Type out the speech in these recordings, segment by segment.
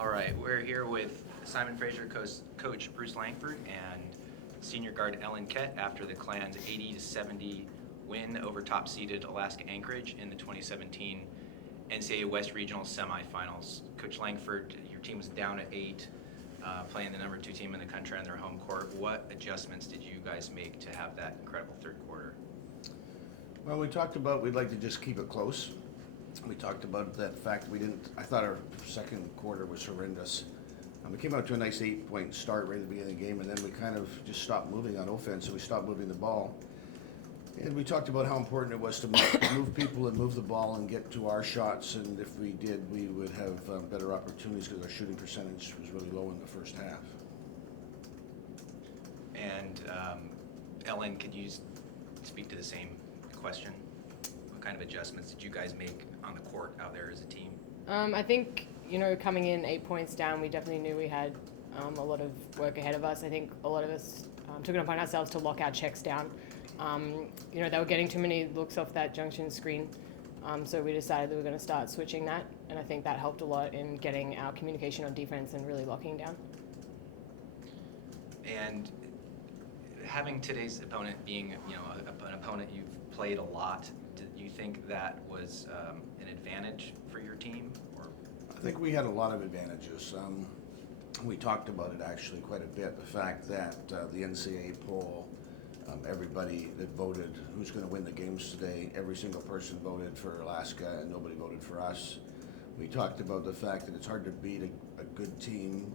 All right, we're here with Simon Fraser, coach Bruce Langford, and senior guard Ellen Kett after the Clan's 80-70 win over top-seeded Alaska Anchorage in the 2017 NCAA West Regional semifinals. Coach Langford, your team was down at 8, playing the number 2 team in the country on their home court. What adjustments did you guys make to have that incredible third quarter? Well, we talked about we'd like to just keep it close. We talked about that fact I thought our second quarter was horrendous. We came out to a nice 8-point start right at the beginning of the game, and then we kind of just stopped moving on offense, so we stopped moving the ball. And we talked about how important it was to move people and move the ball and get to our shots, and if we did, we would have better opportunities because our shooting percentage was really low in the first half. And Ellen, could you speak to the same question? What kind of adjustments did you guys make on the court out there as a team? I think, coming in 8 points down, we definitely knew we had a lot of work ahead of us. I think a lot of us took it upon ourselves to lock our checks down. They were getting too many looks off that junction screen, so we decided that we were going to start switching that, and I think that helped a lot in getting our communication on defense and really locking down. And having today's opponent being, an opponent you've played a lot, do you think that was an advantage for your team? Or I think we had a lot of advantages. We talked about it actually quite a bit. The fact that the NCAA poll, everybody that voted who's going to win the games today, every single person voted for Alaska and nobody voted for us. We talked about the fact that it's hard to beat a good team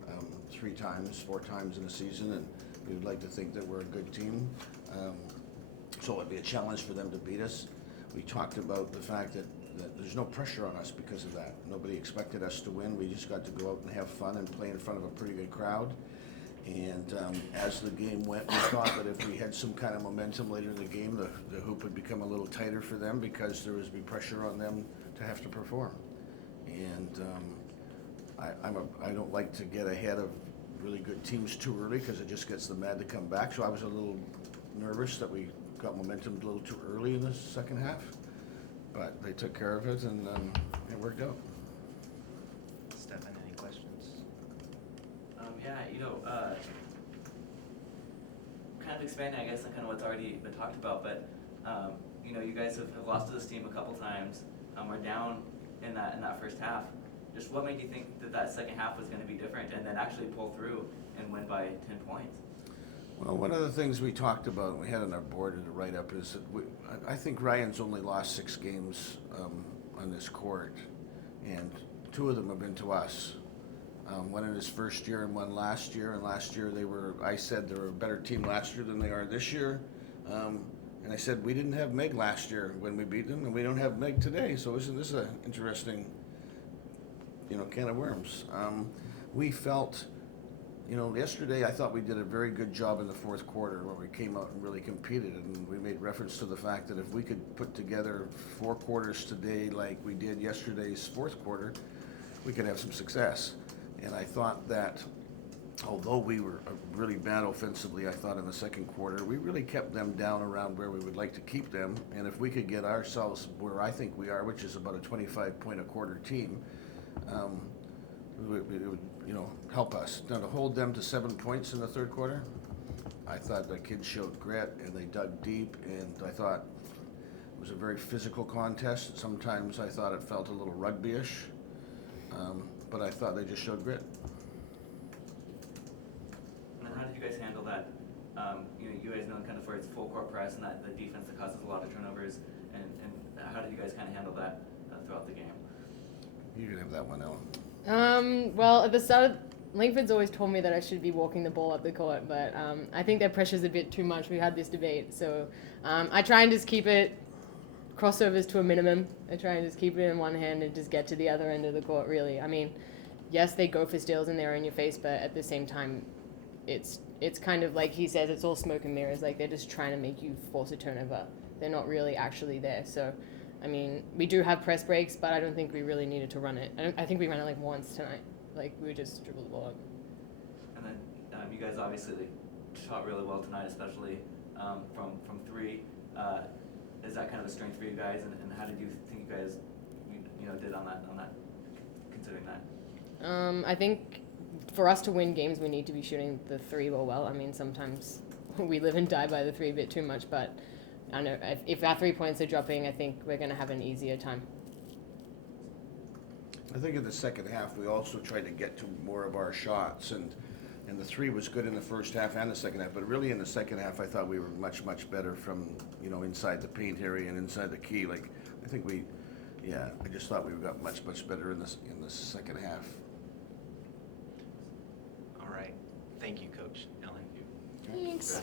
3 times, 4 times in a season, and we would like to think that we're a good team. So it'd be a challenge for them to beat us. We talked about the fact that there's no pressure on us because of that. Nobody expected us to win. We just got to go out and have fun and play in front of a pretty good crowd. And as the game went, we thought that if we had some kind of momentum later in the game, the hoop would become a little tighter for them because there would be pressure on them to have to perform. And I don't like to get ahead of really good teams too early because it just gets them mad to come back. So I was a little nervous that we got momentum a little too early in the second half. But they took care of it, and it worked out. Stefan, any questions? Kind of expanding, I guess, on kind of what's already been talked about, but, you guys have lost to this team a couple times, are down in that first half. Just what made you think that second half was going to be different and then actually pull through and win by 10 points? Well, one of the things we talked about, and we had on our board in the write-up, is that I think Ryan's only lost 6 games on this court, and 2 of them have been to us. One in his first year and one last year, and last year I said they were a better team last year than they are this year. And I said we didn't have Meg last year when we beat them, and we don't have Meg today, so isn't this an interesting, can of worms? We felt, yesterday I thought we did a very good job in the fourth quarter where we came out and really competed, and we made reference to the fact that if we could put together 4 quarters today like we did yesterday's fourth quarter, we could have some success. And I thought that although we were really bad offensively, I thought in the second quarter, we really kept them down around where we would like to keep them. And if we could get ourselves where I think we are, which is about a 25-point-a-quarter team, it would, help us. Now to hold them to 7 points in the third quarter, I thought the kids showed grit and they dug deep, and I thought it was a very physical contest. Sometimes I thought it felt a little rugby-ish, but I thought they just showed grit. And then how did you guys handle that? You guys know kind of for its full court press and that the defense that causes a lot of turnovers, and how did you guys kind of handle that throughout the game? You can have that one, Ellen. Well, at the start, Langford's always told me that I should be walking the ball up the court, but I think their pressure's a bit too much. We had this debate, so I try and just keep it crossovers to a minimum. I try and just keep it in one hand and just get to the other end of the court, really. I mean, yes, they go for steals and they're in your face, but at the same time, it's kind of like he says, it's all smoke and mirrors. Like, they're just trying to make you force a turnover. They're not really actually there, so... I mean, we do have press breaks, but I don't think we really needed to run it. I think we ran it like once tonight. Like, we just dribbled the ball up. And then you guys obviously shot really well tonight, especially from 3. Is that kind of a strength for you guys? And how did you think you guys did on that considering that? I think for us to win games, we need to be shooting the three ball well. I mean, sometimes we live and die by the three a bit too much, but I don't know if our 3 points are dropping, I think we're going to have an easier time. I think in the second half, we also tried to get to more of our shots, and the three was good in the first half and the second half, but really in the second half, I thought we were much better from, inside the paint area and inside the key. Like, I think I just thought we got much better in the second half. All right. Thank you, Coach Ellen. Thanks.